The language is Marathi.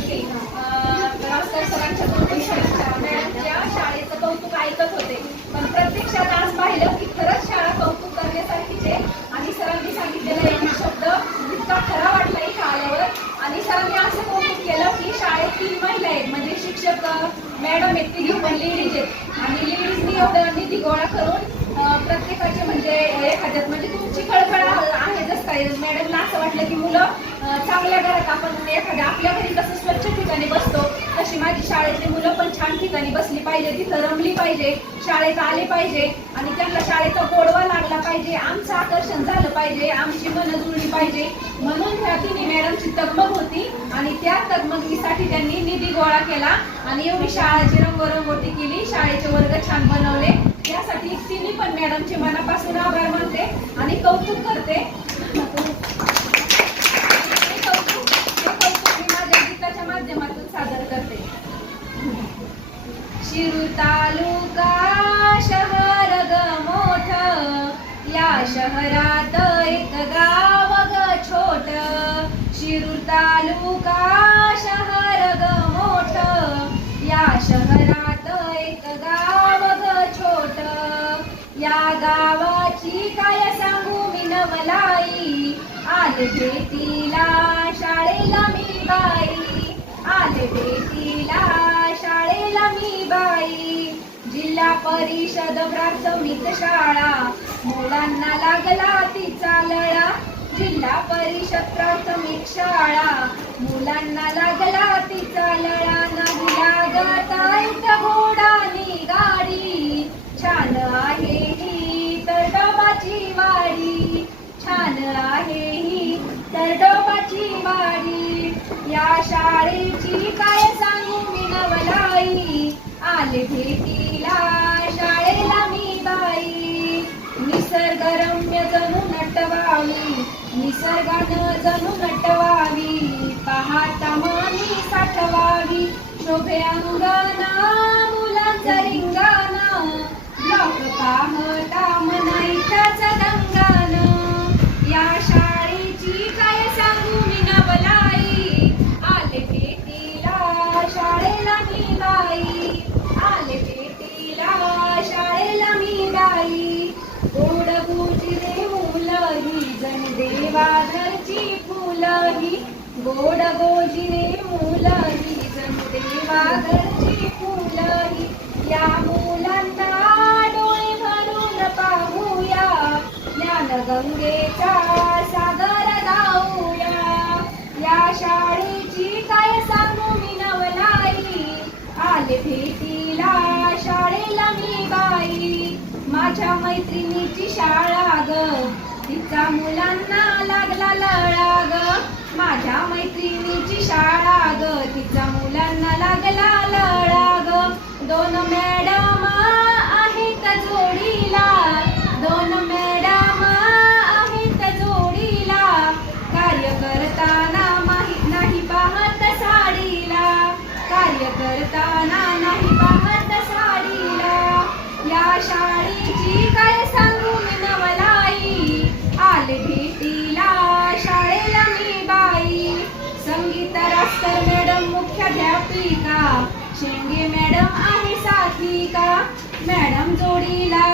देखील अं, सरांच्या कौतुक मॅडमच्या शाळेचं कौतुक ऐकत होते. पण प्रत्यक्षात आज पाहिलं की खरंच शाळा कौतुक करण्यासारखीच आहे आणि सरांनी सांगितलेला एक शब्द इतका खरा वाटला इथं आल्यावर. आणि सरांनी असं कौतुक केलं की शाळेत तीन महिला आहेत. म्हणजे शिक्षक मॅडम आहेत तिघी पण लेडीज आहेत. आणि लेडीजनी एवढं निधी गोळा करून प्रत्येकाचे म्हणजे एखाद्यात म्हणजे तुमची कळकळ आहे जसं काय मॅडमला असं वाटलं की मुलं चांगल्या घरात आपण एखाद्या आपल्या घरी कसं स्वच्छ ठिकाणी बसतो. तशी माझी शाळेतली मुलं पण छान ठिकाणी बसली पाहिजे. तिथं रमली पाहिजे शाळेत आले पाहिजे आणि त्यांना शाळेचा गोडवा लागला पाहिजे. आमचं आकर्षण झालं पाहिजे. आमची मनं जुळली पाहिजे. म्हणून ह्या तिन्ही मॅडमची तगमग होती आणि त्या तगमगीसाठी त्यांनी निधी गोळा केला आणि एवढी शाळेची रंगरंगोटी केली. शाळेचे वर्ग छान बनवले. त्यासाठी तिन्ही पण मॅडमचे मनापासून आभार मानते आणि कौतुक करते हे कौतुक हे कौतुक मी माझ्या गीताच्या माध्यमातून सादर करते शिरू तालुका शहर ग मोठ. या शहरात एक गाव ग छोट. शिरूर तालुका शहर ग मोठ. या शहरात एक गाव ग छोट. या गावाची काय सांगू मी नवलाई. आले तिला परिषद प्राथमिक शाळा. मुलांना लागला तिचा लळा. जिल्हा परिषद प्राथमिक शाळा. मुलांना लागला तिचा लळा. नाही लागत घोडानी गाडी. छान आहे ही तर डबाची वाडी. छान आहे ही तर डोबाची वाडी. या शाळेची काय सांगू मी नवलाई. आले भेटीला शाळेला मी बाई निसर्गरम्य जणू नटवावी निसर्गानं जणू नटवावी पाहता मानी साठवावी. शोभे अंगाना मुलांचा रिंगाना ब्लॉक पाहता मनाईच्याच दंगानं. या शाळेची काय सांगू मी नवलाई? आले भेटीला शाळेला मी जण देवा घरची गोड गोजिरे मुलही जण देवा या मुलांना डोळे भरून पाहूया. ज्ञान गंगेचा सागर जाऊया या शाळेची काय सांगू मी नवलाई? आले भेटीला शाळेला मी बाई. माझ्या मैत्रिणीची शाळा ग. तिचा मुलांना लागला लळा ग माझ्या मैत्रिणीची शाळा ग. तिचा मुलांना लागला लळा ग दोन मॅडम आहेत जोडीला. दोन मॅडम आहेत जोडीला. कार्य करताना माहीत नाही पाहत साडीला. कार्य करताना नाही पाहत साडीला. या शाळेची काय सांगू संगीत मॅडम मुख्याध्यापिका शेंगे मॅडम आहे साथिका मॅडम जोडीला.